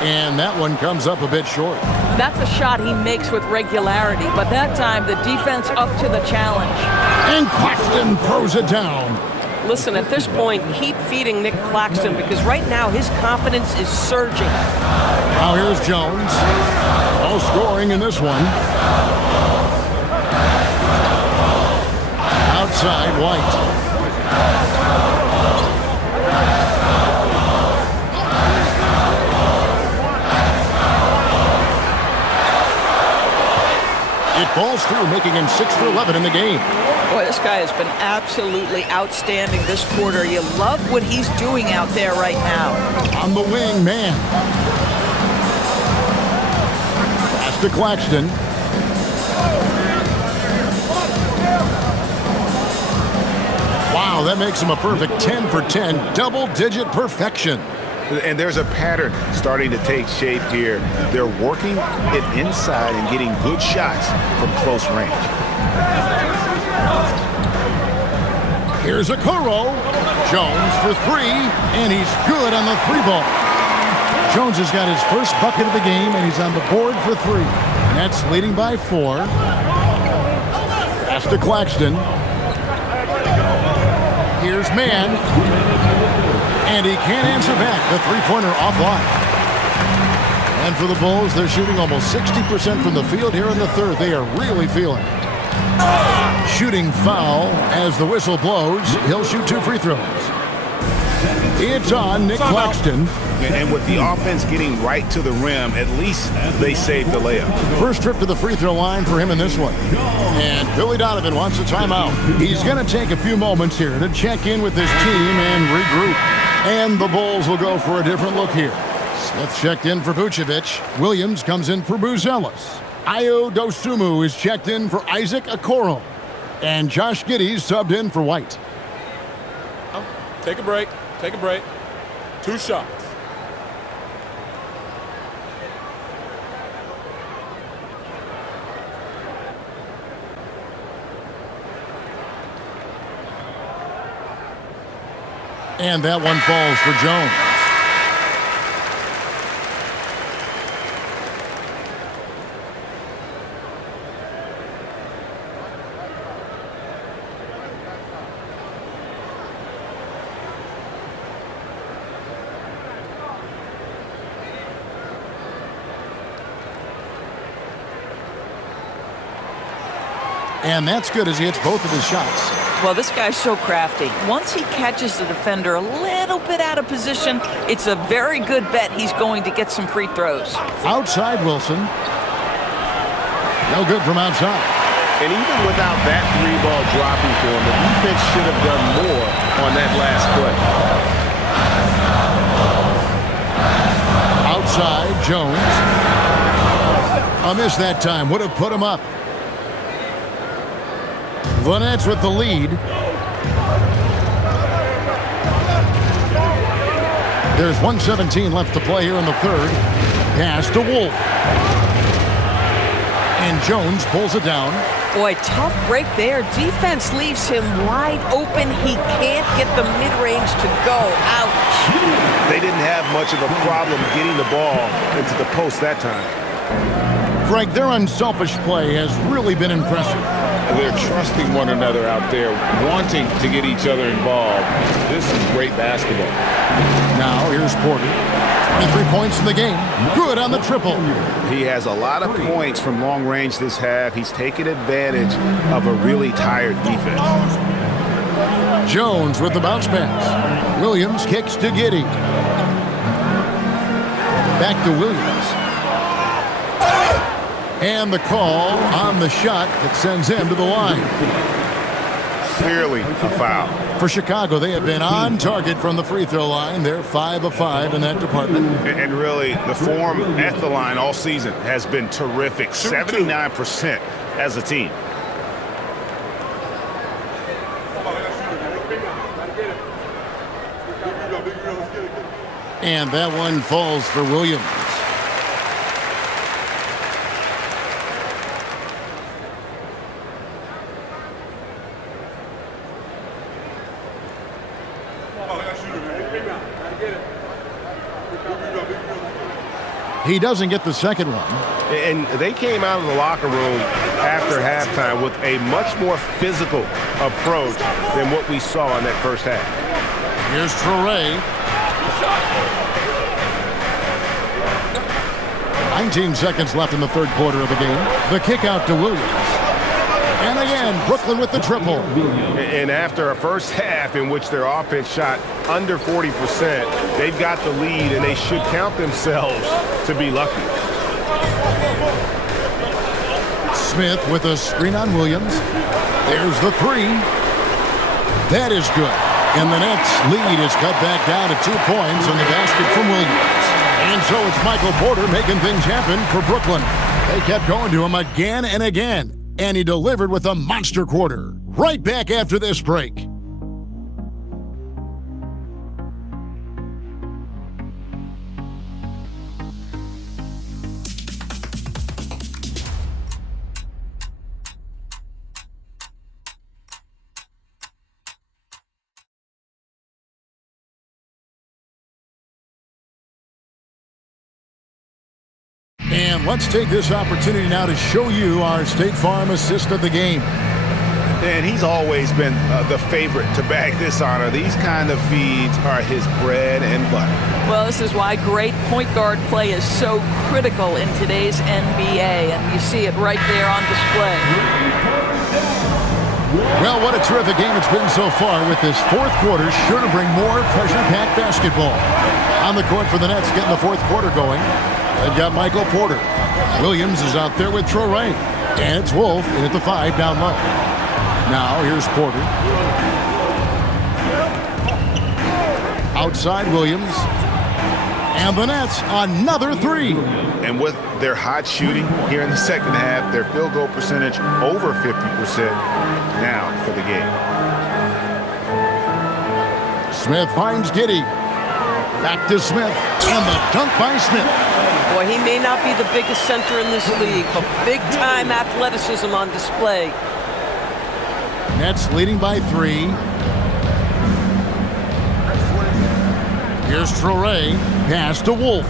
And that one comes up a bit short. That's a shot he makes with regularity, but that time the defense up to the challenge. And Claxton throws it down. Listen, at this point, keep feeding Nick Claxton because right now his confidence is surging. Now here's Jones. No scoring in this one. Outside, White. It falls through, making him 6 for 11 in the game. Boy, this guy has been absolutely outstanding this quarter. You love what he's doing out there right now. On the wing, man. Pass to Claxton. Wow, that makes him a perfect 10 for 10, double-digit perfection. And there's a pattern starting to take shape here. They're working it inside and getting good shots from close range. Here's Okoro. Jones for 3, and he's good on the 3-ball. Jones has got his first bucket of the game, and he's on the board for 3. Nets leading by 4. Pass to Claxton. Here's Mann. And he can't answer back. The 3-pointer offline. And for the Bulls, they're shooting almost 60% from the field here in the third. They are really feeling it. Shooting foul as the whistle blows. He'll shoot 2 free throws. It's on Nick Claxton. And with the offense getting right to the rim, at least they saved the layup. First trip to the free throw line for him in this one. And Billy Donovan wants a timeout. He's going to take a few moments here to check in with his team and regroup. And the Bulls will go for a different look here. Smith checked in for Vucevic. Williams comes in for Buzelis. Ayo Dosunmu is checked in for Isaac Okoro. And Josh Giddey subbed in for White. Take a break. Take a break. 2 shots. And that one falls for Jones. And that's good as he hits both of his shots. Well, this guy's so crafty. Once he catches the defender a little bit out of position, it's a very good bet he's going to get some free throws. Outside Wilson. No good from outside. And even without that 3-ball dropping for him, the defense should have done more on that last play. Outside Jones. A miss that time. Would have put him up. The Nets with the lead. There's 1:17 left to play here in the third. Pass to Wolf. And Jones pulls it down. Boy, tough break there. Defense leaves him wide open. He can't get the mid-range to go. Ouch. They didn't have much of a problem getting the ball into the post that time. Frank, their unselfish play has really been impressive. They're trusting one another out there, wanting to get each other involved. This is great basketball. Now here's Porter. 23 points in the game. Good on the triple. He has a lot of points from long range this half. He's taken advantage of a really tired defense. Jones with the bounce pass. Williams kicks to Giddey. Back to Williams. And the call on the shot that sends him to the line. Clearly a foul. For Chicago, they have been on target from the free throw line. They're 5 of 5 in that department. And really, the form at the line all season has been terrific. 79% as a team. And that one falls for Williams. He doesn't get the second one. And they came out of the locker room after halftime with a much more physical approach than what we saw in that first half. Here's Traore. 19 seconds left in the third quarter of the game. The kick out to Williams. And again, Brooklyn with the triple. And after a first half in which their offense shot under 40%, they've got the lead, and they should count themselves to be lucky. Smith with a screen on Williams. There's the three. That is good. And the Nets lead is cut back down to 2 points on the basket from Williams. And so it's Michael Porter making things happen for Brooklyn. They kept going to him again and again. And he delivered with a monster quarter. Right back after this break. And let's take this opportunity now to show you our State Farm assist of the game. And he's always been the favorite to bag this honor. These kind of feeds are his bread and butter. Well, this is why great point guard play is so critical in today's NBA, and you see it right there on display. Well, what a terrific game it's been so far, with this fourth quarter sure to bring more pressure-packed basketball. On the court for the Nets, getting the fourth quarter going, they've got Michael Porter. Williams is out there with Traore. And it's Wolf in at the 5 down low. Now here's Porter. Outside Williams. And the Nets, another 3. And with their hot shooting here in the second half, their field goal percentage over 50% now for the game. Smith finds Giddey. Back to Smith. And the dunk by Smith. Boy, he may not be the biggest center in this league, but big-time athleticism on display. Nets leading by 3. Here's Traore. Pass to Wolf.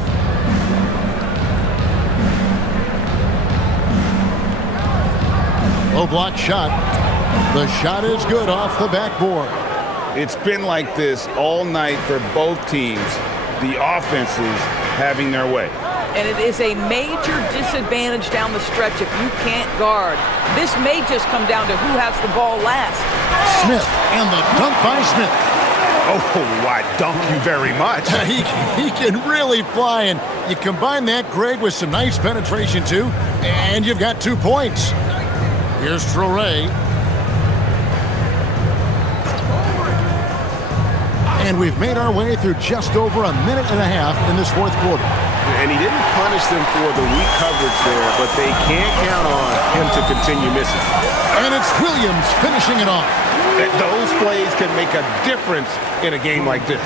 Low block shot. The shot is good off the backboard. It's been like this all night for both teams. The offenses having their way. And it is a major disadvantage down the stretch if you can't guard. This may just come down to who has the ball last. Smith, and the dunk by Smith. Oh, I dunk you very much. He can really fly, and you combine that, Greg, with some nice penetration, too, and you've got 2 points. Here's Traore. And we've made our way through just over a minute and a half in this fourth quarter. And he didn't punish them for the weak coverage there, but they can't count on him to continue missing. And it's Williams finishing it off. Those plays can make a difference in a game like this.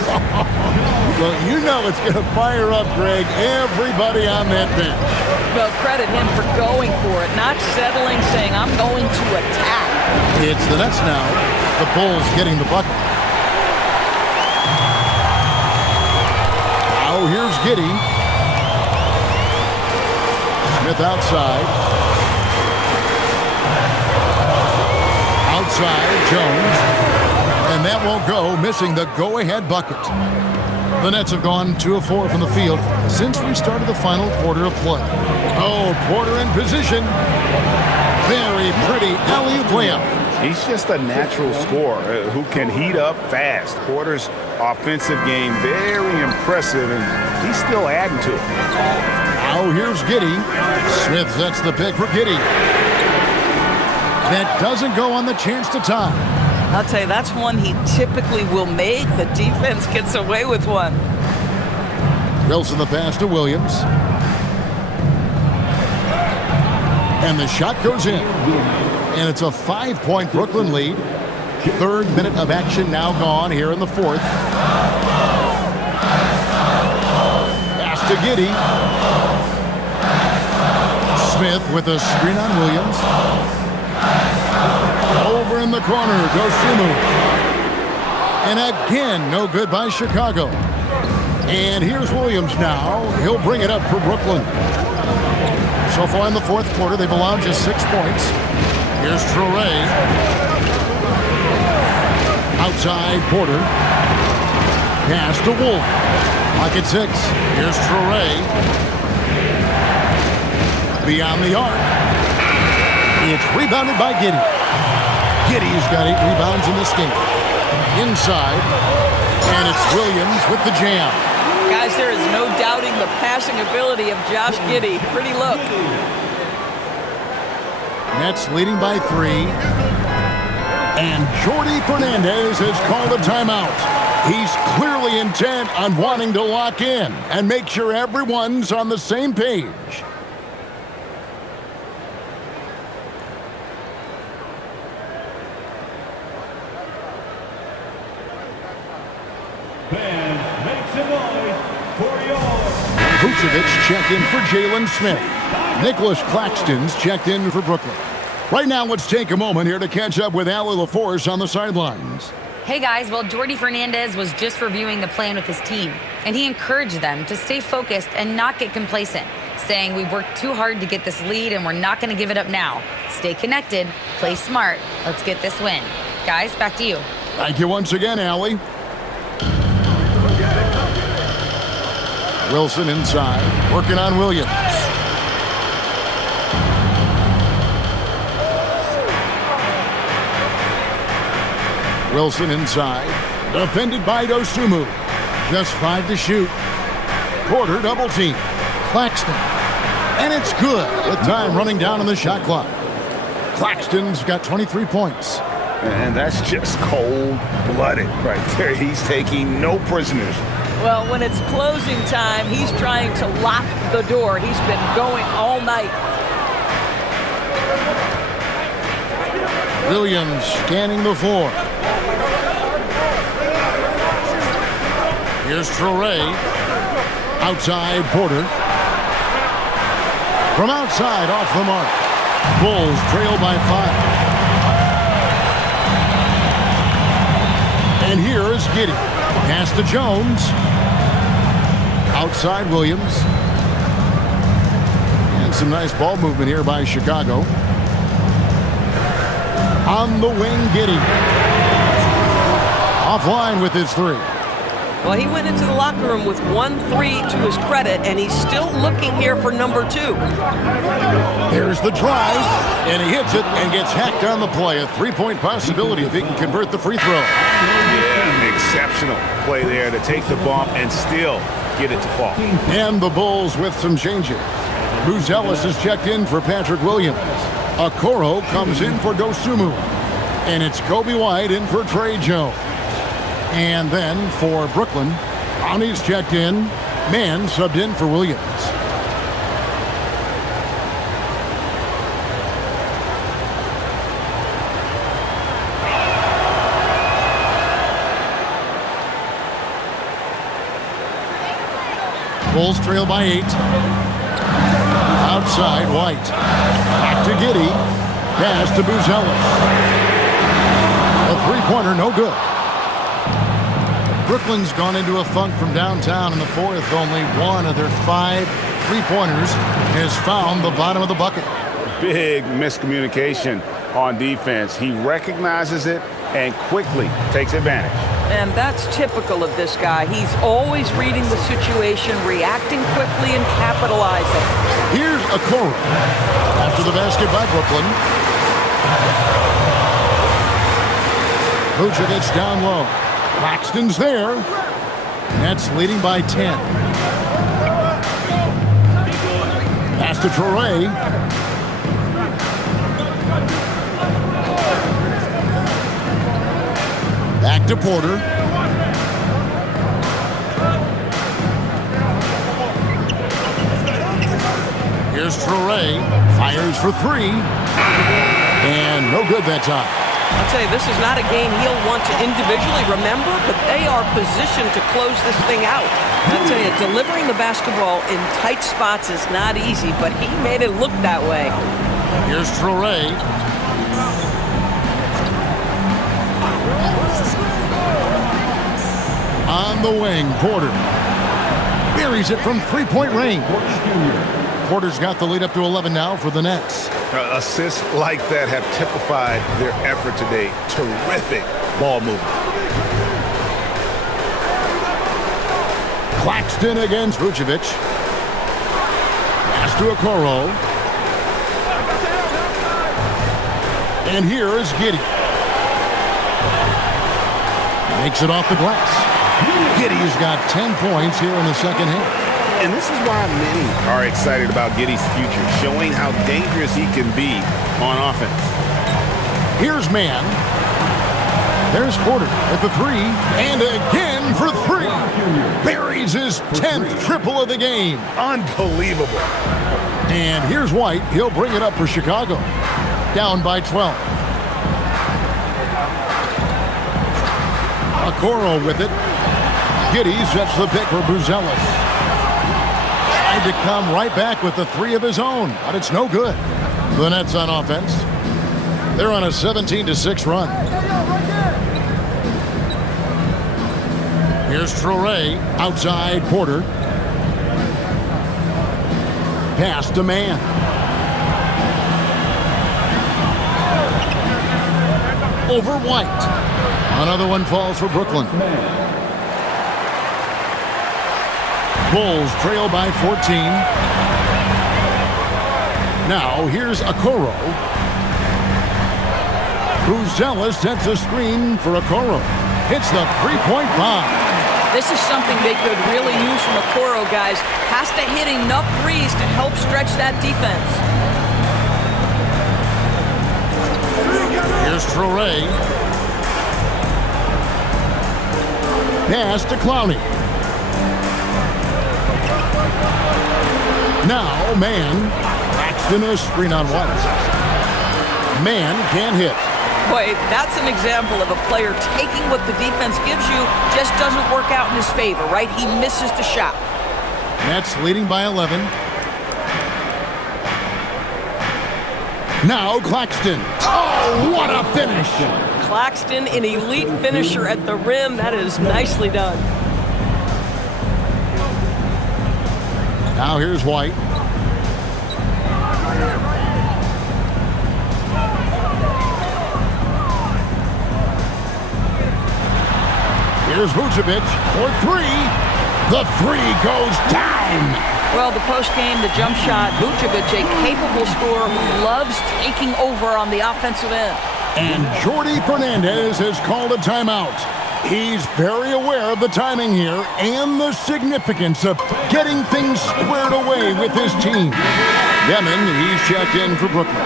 Well, you know it's going to fire up, Greg, everybody on that bench. Well, credit him for going for it, not settling, saying, I'm going to attack. It's the Nets now. The Bulls getting the bucket. Now here's Giddey. Smith outside. Outside, Jones. And that won't go, missing the go-ahead bucket. The Nets have gone 2 of 4 from the field since we started the final quarter of play. Oh, Porter in position. Very pretty alley-oop layup. He's just a natural scorer who can heat up fast. Porter's offensive game very impressive, and he's still adding to it. Now here's Giddey. Smith sets the pick for Giddey. That doesn't go on the chance to tie. I'll tell you, that's one he typically will make. The defense gets away with one. Wilson the pass to Williams. And the shot goes in. And it's a 5-point Brooklyn lead. 3rd minute of action now gone here in the 4th. Pass to Giddey. Smith with a screen on Williams. Over in the corner goes Simu. And again, no good by Chicago. And here's Williams now. He'll bring it up for Brooklyn. So far in the 4th quarter, they've allowed just 6 points. Here's Traore. Outside, Porter. Pass to Wolf. Lock at 6. Here's Traore. Beyond the arc. It's rebounded by Giddey. Giddey's got 8 rebounds in this game. Inside. And it's Williams with the jam. Guys, there is no doubting the passing ability of Josh Giddey. Pretty look. Nets leading by 3. And Jordi Fernandez has called a timeout. He's clearly intent on wanting to lock in and make sure everyone's on the same page. Fans, make some noise for yours. Vucevic checked in for Jalen Smith. Nicholas Claxton's checked in for Brooklyn. Right now, let's take a moment here to catch up with Allie LaForce on the sidelines. Hey guys, well, Jordi Fernandez was just reviewing the plan with his team, and he encouraged them to stay focused and not get complacent, saying we've worked too hard to get this lead and we're not going to give it up now. Stay connected, play smart, let's get this win. Guys, back to you. Thank you once again, Allie. Wilson inside, working on Williams. Wilson inside. Defended by Dosunmu. Just 5 to shoot. Porter double team. Claxton. And it's good with time running down on the shot clock. Claxton's got 23 points. And that's just cold-blooded right there. He's taking no prisoners. Well, when it's closing time, he's trying to lock the door. He's been going all night. Williams scanning the floor. Here's Traore. Outside Porter. From outside off the mark. Bulls trail by 5. And here is Giddey. Pass to Jones. Outside Williams. And some nice ball movement here by Chicago. On the wing, Giddey. Offline with his 3. Well, he went into the locker room with 1 3 to his credit, and he's still looking here for number 2. There's the drive, and he hits it and gets hacked on the play. A 3-point possibility if he can convert the free throw. Yeah, exceptional play there to take the bump and still get it to fall. And the Bulls with some changes. Buzelis is checked in for Patrick Williams. Okoro comes in for Dosunmu. And it's Kobe White in for Trey Jones. And then for Brooklyn, Ani's checked in. Mann subbed in for Williams. Bulls trail by 8. Outside White. Back to Giddey. Pass to Buzelis. A 3-pointer, no good. Brooklyn's gone into a funk from downtown in the 4th. Only 1 of their 5 3-pointers has found the bottom of the bucket. Big miscommunication on defense. He recognizes it and quickly takes advantage. And that's typical of this guy. He's always reading the situation, reacting quickly, and capitalizing. Here's Okoro. After the basket by Brooklyn. Vucevic down low. Claxton's there. Nets leading by 10. Pass to Traore. Back to Porter. Here's Traore. Fires for 3. And no good that time. I'll tell you, this is not a game he'll want to individually remember, but they are positioned to close this thing out. I'll tell you, delivering the basketball in tight spots is not easy, but he made it look that way. Here's Traore. On the wing, Porter. Buries it from 3-point range. Porter's got the lead up to 11 now for the Nets. Assists like that have typified their effort today. Terrific ball movement. Claxton against Vucevic. Pass to Okoro. And here is Giddey. Makes it off the glass. Giddey's got 10 points here in the second half. And this is why many are excited about Giddey's future, showing how dangerous he can be on offense. Here's Mann. There's Porter at the 3, and again for 3. Buries his 10th triple of the game. Unbelievable. And here's White. He'll bring it up for Chicago. Down by 12. Okoro with it. Giddey sets the pick for Buzelis. Tried to come right back with the 3 of his own, but it's no good. The Nets on offense. They're on a 17-6 run. Here's Traore. Outside Porter. Pass to Mann. Over White. Another one falls for Brooklyn. Bulls trail by 14. Now here's Okoro. Buzella sets a screen for Okoro. Hits the three-point bomb. This is something they could really use from Okoro, guys. Has to hit enough threes to help stretch that defense. Here's Traore. Pass to Clowney. Now, Man. Paxton a screen on White. Man can't hit. Boy, that's an example of a player taking what the defense gives you, just doesn't work out in his favor, right? He misses the shot. Nets leading by 11. Now Claxton. Oh, what a finish! Claxton, an elite finisher at the rim. That is nicely done. Now here's White. Here's Vucevic for three. The three goes down. Well, the post-game, the jump shot, Vucevic, a capable scorer who loves taking over on the offensive end. And Jordi Fernandez has called a timeout. He's very aware of the timing here and the significance of getting things squared away with his team. Demon, he's checked in for Brooklyn.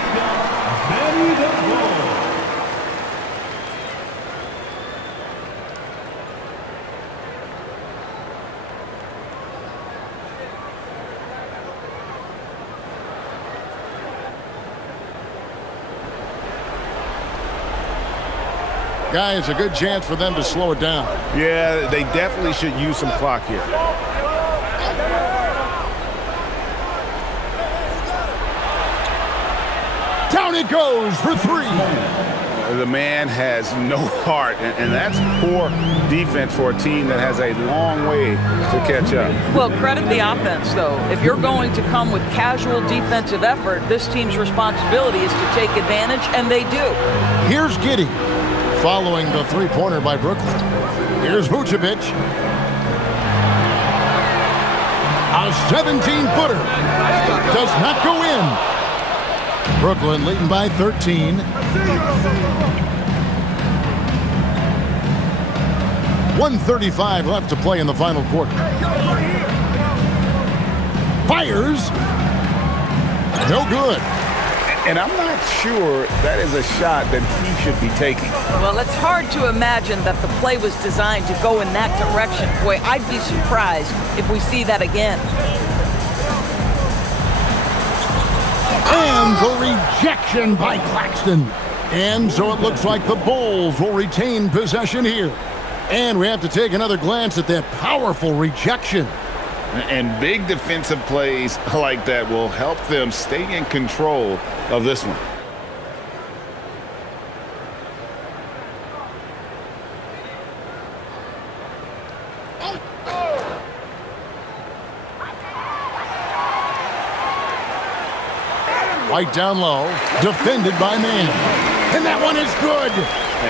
Guys, a good chance for them to slow it down. Yeah, they definitely should use some clock here. Down it goes for three. The man has no heart, and that's poor defense for a team that has a long way to catch up. Well, credit the offense, though. If you're going to come with casual defensive effort, this team's responsibility is to take advantage, and they do. Here's Giddey. Following the three-pointer by Brooklyn. Here's Vucevic. A 17-footer. Does not go in. Brooklyn leading by 13. 1:35 left to play in the final quarter. Fires. No good. And I'm not sure that is a shot that he should be taking. Well, it's hard to imagine that the play was designed to go in that direction. Boy, I'd be surprised if we see that again. And the rejection by Claxton. And so it looks like the Bulls will retain possession here. And we have to take another glance at that powerful rejection. And big defensive plays like that will help them stay in control of this one. White down low, defended by Man. And that one is good.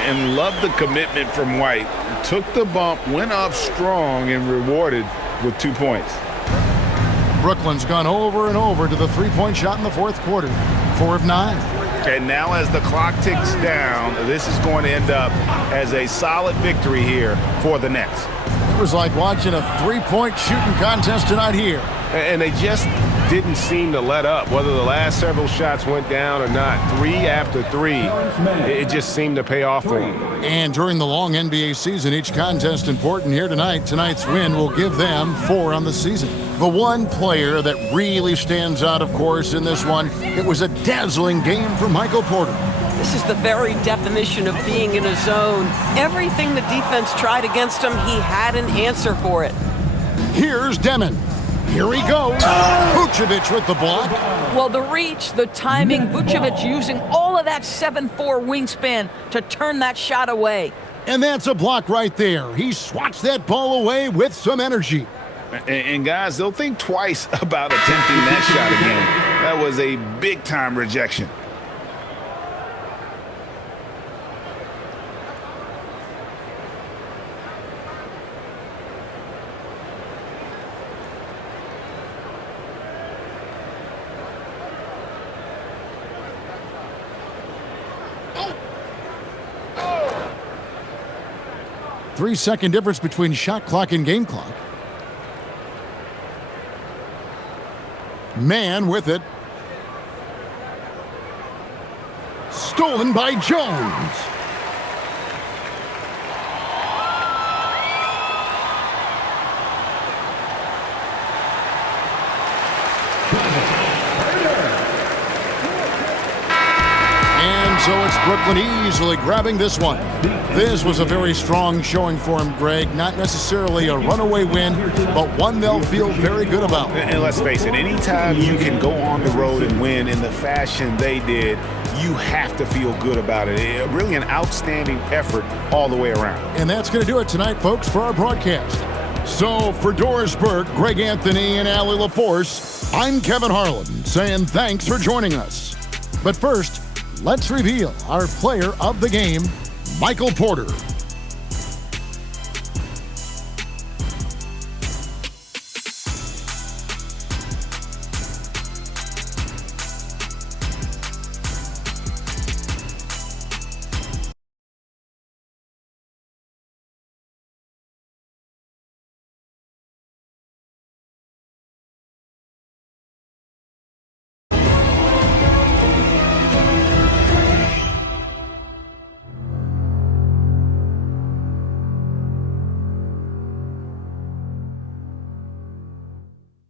And love the commitment from White. Took the bump, went up strong, and rewarded with 2 points. Brooklyn's gone over and over to the three-point shot in the fourth quarter. 4 of 9. And now as the clock ticks down, this is going to end up as a solid victory here for the Nets. It was like watching a three-point shooting contest tonight here. And they just didn't seem to let up, whether the last several shots went down or not. 3 after 3, it just seemed to pay off for them. And during the long NBA season, each contest important here tonight. Tonight's win will give them 4 on the season. The one player that really stands out, of course, in this one, it was a dazzling game for Michael Porter. This is the very definition of being in a zone. Everything the defense tried against him, he had an answer for it. Here's Demon. Here he goes. Vucevic with the block. Well, the reach, the timing, Vucevic using all of that 7'4" wingspan to turn that shot away. And that's a block right there. He swats that ball away with some energy. And guys, they'll think twice about attempting that shot again. That was a big-time rejection. 3-second difference between shot clock and game clock. Man with it. Stolen by Jones. And so it's Brooklyn easily grabbing this one. This was a very strong showing for him, Greg. Not necessarily a runaway win, but one they'll feel very good about. And let's face it, anytime you can go on the road and win in the fashion they did, you have to feel good about it. Really an outstanding effort all the way around. And that's going to do it tonight, folks, for our broadcast. So for Doris Burke, Greg Anthony, and Allie LaForce, I'm Kevin Harlan saying thanks for joining us. But first, let's reveal our player of the game, Michael Porter.